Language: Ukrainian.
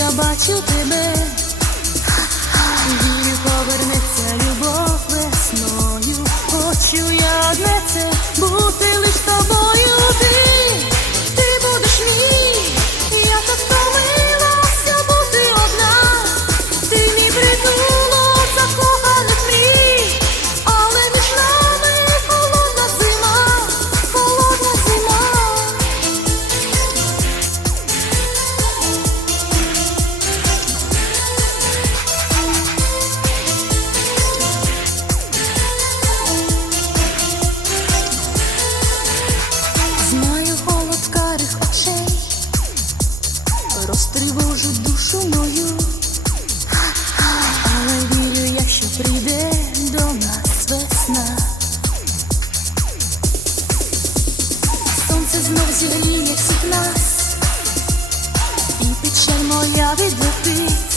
я бачу тебе. знов зігріє всіх нас, і печаль моя відлетить.